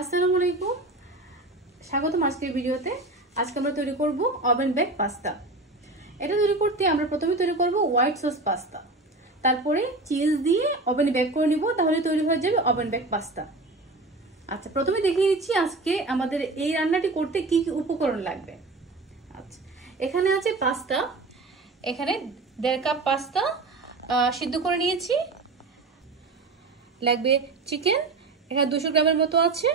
আসসালামু আলাইকুম, স্বাগতম আজকের ভিডিওতে। আজকে আমরা তৈরি করব ওভেন বেক পাস্তা। এটা তৈরি করতে আমরা প্রথমে তৈরি করব হোয়াইট সস পাস্তা, তারপরে চিজ দিয়ে ওভেনে বেক করে নিব, তাহলে তৈরি হয়ে যাবে ওভেন বেক পাস্তা। আচ্ছা, প্রথমে দেখিয়ে দিচ্ছি আজকে আমাদের এই রান্নাটি করতে কি কি উপকরণ লাগবে। আচ্ছা, এখানে আছে পাস্তা, এখানে 1.5 কাপ পাস্তা সিদ্ধ করে নিয়েছি। লাগবে চিকেন, এখানে 200 গ্রামের মতো আছে।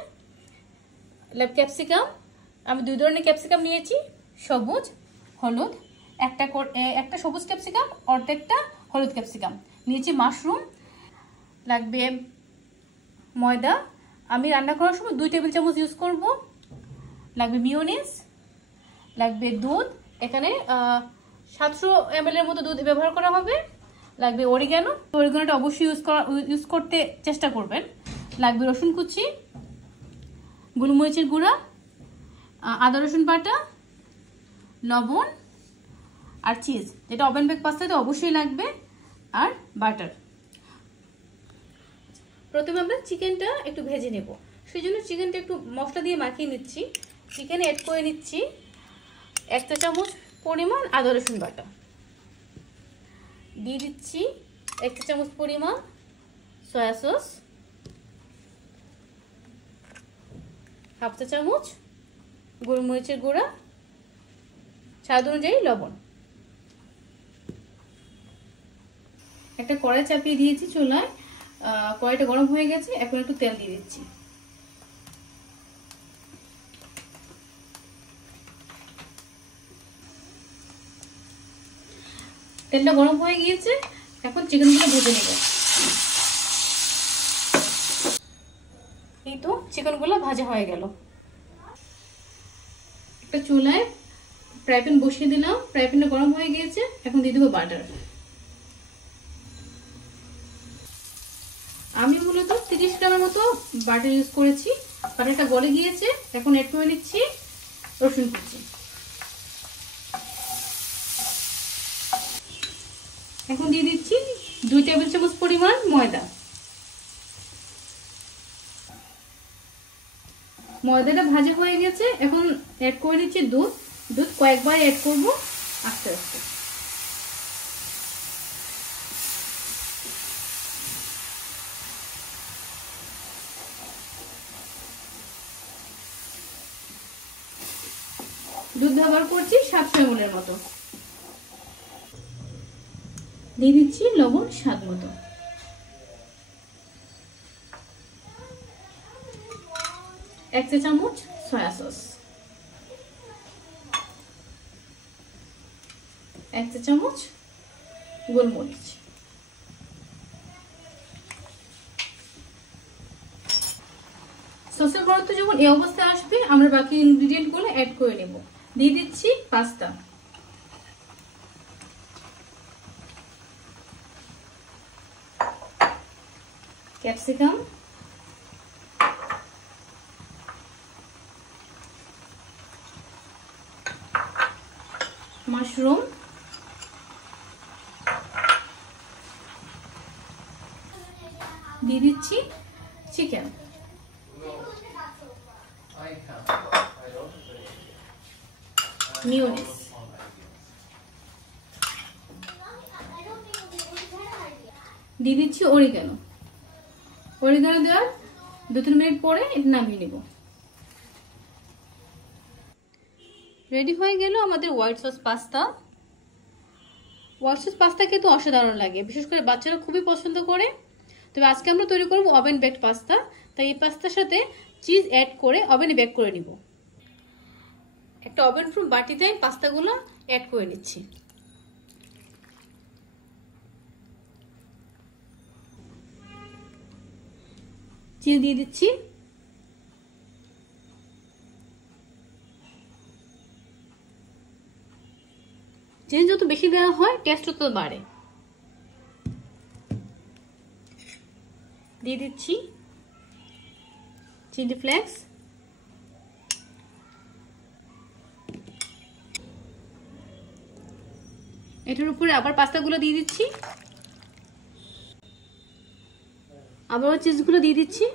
ক্যাপসিকাম, আমি 2 ধরনের ক্যাপসিকাম নিয়েছি, সবুজ হলুদ। একটা সবুজ ক্যাপসিকাম, অর্ধেকটা হলুদ ক্যাপসিকাম নিয়েছি। মাশরুম লাগবে, ময়দা আমি রান্না করার সময় 2 টেবিল চামচ ইউজ করব। লাগবে মিওনিজ, লাগবে দুধ, এখানে 700 ml এর মতো দুধ ব্যবহার করা হবে। লাগবে অরিগানো, অরিগানোটা অবশ্যই ইউজ করতে চেষ্টা করবেন। লাগবে রসুন কুচি, গোলমরিচের গুঁড়া, আদা রসুন বাটা, লবণ আর চিজ, যেটা ওভেন বেক পাস্তাতে অবশ্যই লাগবে, আর বাটার। প্রথমে আমরা চিকেনটা একটু ভেজে নেব, সেই জন্য চিকেনটা একটু মশলা দিয়ে মাখিয়ে নিচ্ছি। চিকেনে অ্যাড করে নিচ্ছি 1 চা চামচ পরিমাণ আদা রসুন বাটা, দিয়ে দিচ্ছি 1 চা চামচ পরিমাণ সয়া সস, 1/2 চা চামচ গোলমরিচের গুঁড়া, স্বাদ অনুযায়ী লবণ। একটা কড়াই চাপিয়ে দিয়েছি চুলায়, কড়াইটা গরম হয়ে গেছে। এখন একটু তেল দিয়ে দিচ্ছি। তেলটা গরম হয়ে গিয়েছে, এখন চিকেনগুলো ভেজে নেব। এই তো চিকেনগুলো ভাজা হয়ে গেল। একটা চুলায় ফ্রাই প্যান বসিয়ে দিলাম, ফ্রাই প্যানটা গরম হয়ে গিয়েছে। এখন দিয়ে দেবো বাটার। আমি মূলত 30 গ্রামের মতো বাটার ইউজ করেছি। বাটারটা গলে গিয়েছে, এখন অ্যাড করে নিচ্ছি রসুন কুচি। এখন দিয়ে দিচ্ছি 2 টেবিল চামচ পরিমাণ ময়দা। ময়দাটা ভাজা হয়ে গেছে, এখন অ্যাড করে দিচ্ছি দুধ। দুধ কয়েকবার অ্যাড করব আস্তে আস্তে। দুধ ব্যবহার করছি 700 ml এর মতো। দিয়ে দিচ্ছি লবণ স্বাদ মতো। এক চা চামচ সয়া সস, 1 চা চামচ গোলমরিচ, সসের ঘনত্ব যখন এই অবস্থায় আসবে, আমরা বাকি ইনগ্রেডিয়েন্ট গুলো অ্যাড করে নেব। দিয়ে দিচ্ছি পাস্তা, ক্যাপসিকাম, মাশরুম, দিয়ে দিচ্ছি চিকেন, মিওনিজ, দিয়ে দিচ্ছি অরিগানো। অরিগানো দেওয়ার 2-3 মিনিট পরে এটা নামিয়ে নেব। রেডি হয়ে গেল আমাদের white sauce pasta. White sauce pasta খেতে অসাধারণ লাগে, বিশেষ করে বাচ্চারা খুবই পছন্দ করে। তবে আজকে আমরা তৈরি করব ওভেন বেকড পাস্তা, তাই এই পাস্তার সাথে চিজ অ্যাড করে ওভেনে বেক করে নিব। একটা ওভেন প্রুফ বাটিতে পাস্তাগুলো অ্যাড করে নিচ্ছি। চিজ দিয়ে দিচ্ছি। চিজ যত বেশি দেওয়া হয় টেস্ট তত বাড়ে। দিয়ে দিচ্ছি চিলি ফ্লেক্স, এটার উপরে আবার পাস্তাগুলো দিয়ে দিচ্ছি। আবারও চিজগুলো দিয়ে দিচ্ছি।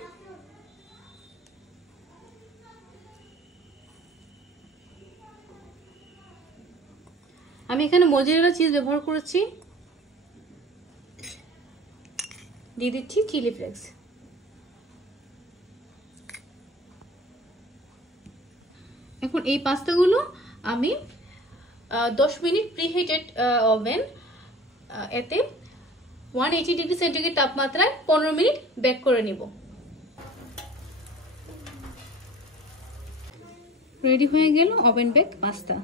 আমি এখানে মোজারেলা চিজ ব্যবহার করেছি, দিয়ে দিচ্ছি চিলি ফ্লেক্স। এখন এই পাস্তাগুলো আমি 10 মিনিট প্রিহিটেড ওভেন এতে 180 ডিগ্রি সেন্টিগ্রেড তাপমাত্রায় 15 মিনিট বেক করে নিব। রেডি হয়ে গেল ওভেন বেক পাস্তা।